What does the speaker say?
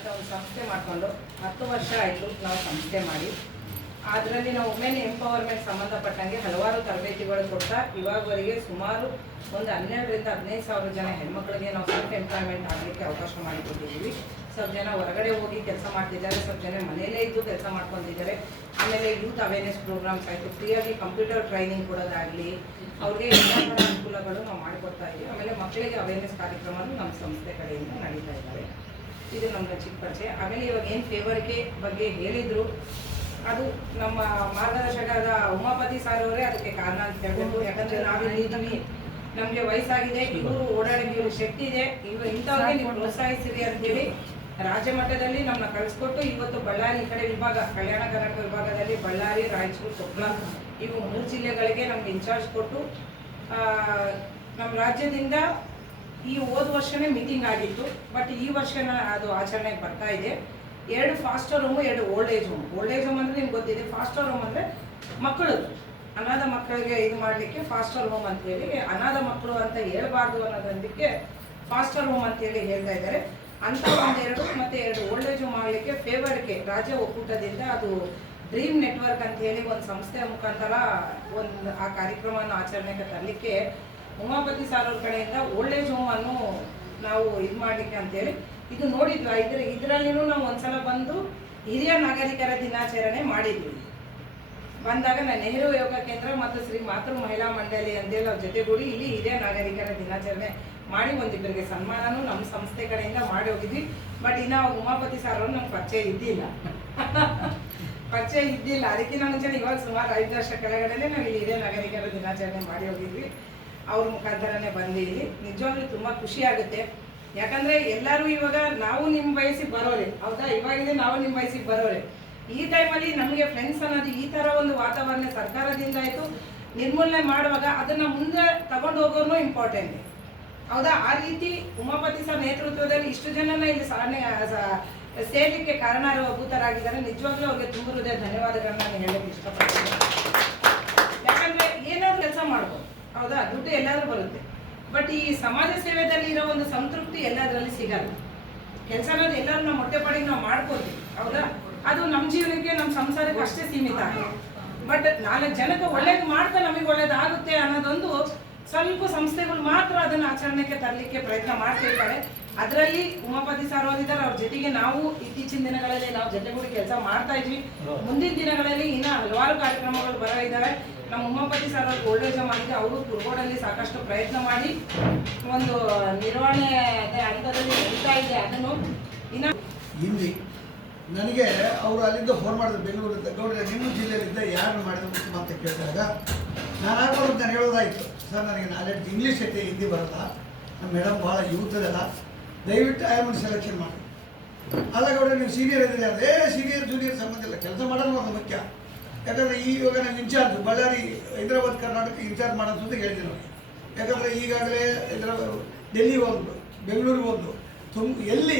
ಅಂತ ಒಂದು ಸಂಸ್ಥೆ ಮಾಡಿಕೊಂಡು 10 ವರ್ಷ ಆಯಿತು ನಾವು ಸಂಸ್ಥೆ ಮಾಡಿ. ಅದರಲ್ಲಿ ನಾವು ವುಮೆನ್ ಎಂಪವರ್ಮೆಂಟ್ ಸಂಬಂಧಪಟ್ಟಂಗೆ ಹಲವಾರು ತರಬೇತಿಗಳು ಕೊಡ್ತಾ ಇವಾಗವರೆಗೆ ಸುಮಾರು ಒಂದು 12,000 ರಿಂದ 15,000 ಜನ ಹೆಣ್ಮಕ್ಳಿಗೆ ನಾವು ಸೆಲ್ಫ್ ಎಂಪ್ಲಾಯ್ಮೆಂಟ್ ಆಗಲಿಕ್ಕೆ ಅವಕಾಶ ಮಾಡಿಕೊಟ್ಟಿದ್ದೀವಿ. ಸ್ವಲ್ಪ ಜನ ಹೊರಗಡೆ ಹೋಗಿ ಕೆಲಸ ಮಾಡ್ತಿದ್ದಾರೆ, ಸ್ವಲ್ಪ ಜನ ಮನೆಯಲ್ಲೇ ಇದ್ದು ಕೆಲಸ ಮಾಡ್ಕೊಂಡಿದ್ದಾರೆ. ಆಮೇಲೆ ಯೂತ್ ಅವೇರ್ನೆಸ್ ಪ್ರೋಗ್ರಾಮ್ಸ್ ಆಯಿತು, ಫ್ರೀಯಾಗಿ ಕಂಪ್ಯೂಟರ್ ಟ್ರೈನಿಂಗ್ ಕೊಡೋದಾಗಲಿ, ಅವ್ರಿಗೆ ಎಲ್ಲ ಥರ ಅನುಕೂಲಗಳು ನಾವು ಮಾಡಿಕೊಡ್ತಾ ಇದ್ದೀವಿ. ಆಮೇಲೆ ಮಕ್ಕಳಿಗೆ ಅವೇರ್ನೆಸ್ ಕಾರ್ಯಕ್ರಮಗಳು ನಮ್ಮ ಸಂಸ್ಥೆ ಕಡೆಯಿಂದ ನಡೀತಾ ಇದ್ದಾವೆ. ಇದು ನಮ್ಮ ಚಿಕ್ಕ ಪರಿಚಯ. ಆಮೇಲೆ ಇವಾಗ ಏನು ಫೇವರಿಕೆ ಬಗ್ಗೆ ಹೇಳಿದರು, ಅದು ನಮ್ಮ ಮಾರ್ಗದರ್ಶಕರಾದ ಉಮಾಪತಿ ಸರ್ ಅವರೇ ಅದಕ್ಕೆ ಕಾರಣ ಅಂತ ಹೇಳ್ಬೇಕು. ಯಾಕಂದರೆ ನಾವಿಲ್ಲಿದ್ದೀವಿ, ನಮಗೆ ವಯಸ್ಸಾಗಿದೆ, ಇವರು ಓಡಾಡೋಕ್ಕೆ ಇವರು ಶಕ್ತಿ ಇದೆ, ಇವರು ಇಂಥವ್ರಿಗೆ ನೀವು ಪ್ರೋತ್ಸಾಹಿಸಿರಿ ಅಂತೇಳಿ ರಾಜ್ಯ ಮಟ್ಟದಲ್ಲಿ ನಮ್ಮನ್ನ ಕಳಿಸ್ಕೊಟ್ಟು ಇವತ್ತು ಬಳ್ಳಾರಿ ಈ ಕಡೆ ವಿಭಾಗ, ಕಲ್ಯಾಣ ಕರ್ನಾಟಕ ವಿಭಾಗದಲ್ಲಿ ಬಳ್ಳಾರಿ, ರಾಯಚೂರು, ಕೊಪ್ಪಳ ಇವು 3 ಜಿಲ್ಲೆಗಳಿಗೆ ನಮ್ಗೆ ಇನ್ಚಾರ್ಜ್ ಕೊಟ್ಟು ನಮ್ಮ ರಾಜ್ಯದಿಂದ ಈ ಹೋದ ವರ್ಷನೇ ಮೀಟಿಂಗ್ ಆಗಿತ್ತು. ಬಟ್ ಈ ವರ್ಷನ ಅದು ಆಚರಣೆಗೆ ಬರ್ತಾ ಇದೆ. 2 faster home, 2 old age home. Old age home ಅಂದರೆ ನಿಮ್ಗೆ ಗೊತ್ತಿದೆ. ಫಾಸ್ಟರ್ ಹೋಮ್ ಅಂದರೆ ಮಕ್ಕಳು, ಅನಾಥ ಮಕ್ಕಳಿಗೆ ಇದು ಮಾಡಲಿಕ್ಕೆ ಫಾಸ್ಟರ್ ಹೋಮ್ ಅಂತೇಳಿ, ಅನಾಥ ಮಕ್ಕಳು ಅಂತ ಹೇಳ್ಬಾರ್ದು ಅನ್ನೋದೊಂದಕ್ಕೆ ಫಾಸ್ಟರ್ ಹೋಮ್ ಅಂತೇಳಿ ಹೇಳ್ತಾ ಇದ್ದಾರೆ. ಅಂತ 1-2 ಮತ್ತು 2 ಓಲ್ಡ್ ಏಜ್ ಹೋಮ್ ಮಾಡಲಿಕ್ಕೆ ಫೇವರ್ಗೆ ರಾಜ್ಯ ಒಕ್ಕೂಟದಿಂದ ಅದು ಡ್ರೀಮ್ ನೆಟ್ವರ್ಕ್ ಅಂತ ಹೇಳಿ ಒಂದು ಸಂಸ್ಥೆಯ ಮುಖಾಂತರ ಆ ಕಾರ್ಯಕ್ರಮವನ್ನು ಆಚರಣೆಗೆ ತರಲಿಕ್ಕೆ ಉಮಾಪತಿ ಸರ್ ಅವ್ರ ಕಡೆಯಿಂದ ಓಲ್ಡ್ ಏಜ್ ಹೋಮ್ ಅನ್ನು ನಾವು ಇದು ಮಾಡಲಿಕ್ಕೆ ಅಂತೇಳಿ ಇದು ನೋಡಿದ್ವಿ. ಇದರಲ್ಲಿನೂ ನಾವು ಒಂದ್ಸಲ ಬಂದು ಹಿರಿಯ ನಾಗರಿಕರ ದಿನಾಚರಣೆ ಮಾಡಿದ್ವಿ. ಬಂದಾಗ ನಾನು ನೆಹರು ಯೋಗ ಕೇಂದ್ರ ಮತ್ತು ಶ್ರೀ ಮಾತೃ ಮಹಿಳಾ ಮಂಡಳಿ ಅಂತೇಳಿ ಅವ್ರ ಜೊತೆಗೂಡಿ ಇಲ್ಲಿ ಹಿರಿಯ ನಾಗರಿಕರ ದಿನಾಚರಣೆ ಮಾಡಿ ಒಂದಿಬ್ಬರಿಗೆ ಸನ್ಮಾನನೂ ನಮ್ಮ ಸಂಸ್ಥೆ ಕಡೆಯಿಂದ ಮಾಡಿ ಹೋಗಿದ್ವಿ. ಬಟ್ ಇನ್ನು ಉಮಾಪತಿ ಸರ್ ಅವರು ನಮ್ಗೆ ಪರಿಚಯ ಇದ್ದಿಲ್ಲ. ಅದಕ್ಕಿಂತ ಮುಂಚೆ ಇವಾಗ ಸುಮಾರು 5 ವರ್ಷ ಕೆಳಗಡೆ ನಾವು ಇಲ್ಲಿ ಹಿರಿಯ ನಾಗರಿಕರ ದಿನಾಚರಣೆ ಮಾಡಿ ಹೋಗಿದ್ವಿ. ಅವ್ರ ಮುಖಾಂತರನೇ ಬಂದಿಲ್ಲಿ ನಿಜವಾಗ್ಲೂ ತುಂಬ ಖುಷಿ ಆಗುತ್ತೆ. ಯಾಕಂದರೆ ಎಲ್ಲರೂ ಇವಾಗ ನಾವು ನಿಮ್ಮ ವಯಸ್ಸಿಗೆ ಬರೋರೆ, ಹೌದಾ? ಇವಾಗಿದೆ ನಾವು ನಿಮ್ಮ ವಯಸ್ಸಿಗೆ ಬರೋರೆ. ಈ ಟೈಮಲ್ಲಿ ನಮಗೆ ಫ್ರೆಂಡ್ಸ್ ಅನ್ನೋದು ಈ ಥರ ಒಂದು ವಾತಾವರಣ ಸರ್ಕಾರದಿಂದ ಆಯಿತು ನಿರ್ಮೂಲನೆ ಮಾಡುವಾಗ ಅದನ್ನು ಮುಂದೆ ತಗೊಂಡು ಹೋಗೋನು ಇಂಪಾರ್ಟೆಂಟ್, ಹೌದಾ? ಆ ರೀತಿ ಉಮಾಪತಿ ಸರ್ ನೇತೃತ್ವದಲ್ಲಿ ಇಷ್ಟು ಜನನ ಇಲ್ಲಿ ಸೇರ್ಲಿಕ್ಕೆ ಕಾರಣಭೂತರಾಗಿದ್ದಾರೆ. ನಿಜವಾಗ್ಲೂ ಅವ್ರಿಗೆ ತುಂಬ ಹೃದಯ ಧನ್ಯವಾದಗಳನ್ನ ನಾನು ಹೇಳೋಕ್ಕೆ ಇಷ್ಟಪಡ್ತೀನಿ. ಯಾಕಂದರೆ ಏನಾದ್ರು ಕೆಲಸ ಮಾಡ್ಬೋದು, ಹೌದಾ? ದುಡ್ಡು ಎಲ್ಲಾದ್ರೂ ಬರುತ್ತೆ. ಬಟ್ ಈ ಸಮಾಜ ಸೇವೆಯಲ್ಲಿ ಇರೋ ಒಂದು ಸಂತೃಪ್ತಿ ಎಲ್ಲದರಲ್ಲಿ ಸಿಗಲ್ಲ. ಕೆಲಸ ಅನ್ನೋದು ಎಲ್ಲರೂ ನಾವು ಹೊಟ್ಟೆಪಾಡಿಗೆ ನಾವು ಮಾಡ್ಕೊಳ್ತೀವಿ, ಹೌದಾ? ಅದು ನಮ್ಮ ಜೀವನಕ್ಕೆ, ನಮ್ಮ ಸಂಸಾರಕ್ಕೆ ಅಷ್ಟೇ ಸೀಮಿತ ಆಗುತ್ತೆ. ಬಟ್ 4 ಜನಕ್ಕೆ ಒಳ್ಳೇದು ಮಾಡ್ತಾ ನಮಗೆ ಒಳ್ಳೇದಾಗುತ್ತೆ ಅನ್ನೋದೊಂದು ಸ್ವಲ್ಪ ಸಂಸ್ಥೆಗಳು ಮಾತ್ರ ಅದನ್ನು ಆಚರಣೆಗೆ ತರಲಿಕ್ಕೆ ಪ್ರಯತ್ನ ಮಾಡ್ತಿರ್ತಾರೆ. ಅದರಲ್ಲಿ ಉಮಾಪತಿ ಸರ್ ಓದಿದ್ದಾರೆ. ಅವ್ರ ಜೊತೆಗೆ ನಾವು ಇತ್ತೀಚಿನ ದಿನಗಳಲ್ಲಿ ನಾವು ಜೊತೆಗೂಡಿ ಕೆಲಸ ಮಾಡ್ತಾ ಇದ್ವಿ. ಮುಂದಿನ ದಿನಗಳಲ್ಲಿ ಇನ್ನೂ ಹಲವಾರು ಕಾರ್ಯಕ್ರಮಗಳು ಬರೋ ಇದ್ದಾವೆ. ನಮ್ಮ ಉಮಾಪತಿ ಸರ್ ಅವ್ರಿಗೆ ಓಲ್ಡ್ ಏಜ್ ಮಾಡಿದ್ರೆ ಅವರು ಕುರುಗೋಡಲ್ಲಿ ಸಾಕಷ್ಟು ಪ್ರಯತ್ನ ಮಾಡಿ ಒಂದು ನಿರ್ವಹಣೆ ಹಂತದಲ್ಲಿ ನಡೀತಾ ಇದೆ. ಅದನ್ನು ಇನ್ನು ಹಿಂದಿ ನನಗೆ ಅವರು ಅಲ್ಲಿಂದ ಫೋನ್ ಮಾಡಿದ್ರು, ಬೆಂಗಳೂರಿಂದ, ಗೌಡ್ರೆ ನಿಮ್ಮ ಜಿಲ್ಲೆಯಲ್ಲಿದ್ದ ಯಾರು ಮಾಡಿದ್ರು ಅಂತ ಕೇಳಿದಾಗ ನಾನು ಆಗ್ಬಾರ್ದು ನಾನು ಹೇಳೋದಾಯಿತು. ಸರ್ ನನಗೆ ನಾಲೆಡ್ಜ್ ಇಂಗ್ಲೀಷ್ ಐತೆ, ಹಿಂದಿ ಬರಲ್ಲ, ನಮ್ಮ ಮೇಡಮ್ ಭಾಳ ಯೂತ್ ಅದಲ್ಲ, ದಯವಿಟ್ಟು ಆಯಮ್ಮನ ಸೆಲೆಕ್ಷನ್ ಮಾಡಿ. ಅಲ್ಲ ಗೌಡ್ರೆ ನೀವು ಸೀನಿಯರ್ ಇದ್ದೀರಿ, ಅದೇ ಸೀನಿಯರ್ ಜೂನಿಯರ್ ಸಂಬಂಧ ಇಲ್ಲ, ಕೆಲಸ ಮಾಡೋದು ಒಂದು ಮುಖ್ಯ. ಯಾಕಂದರೆ ಇವಾಗ ನಾನು ಇನ್ಚಾರ್ಜ್ ಬಳ್ಳಾರಿ, ಹೈದರಾಬಾದ್, ಕರ್ನಾಟಕ ಇನ್ಚಾರ್ಜ್ ಮಾಡೋದು ಅಂತ ಹೇಳ್ತೀನಿ ಅವ್ರಿಗೆ. ಯಾಕಂದರೆ ಈಗಾಗಲೇ ಡೆಲ್ಲಿ ಒಂದು, ಬೆಂಗಳೂರಿಗೆ ಒಂದು, ಎಲ್ಲಿ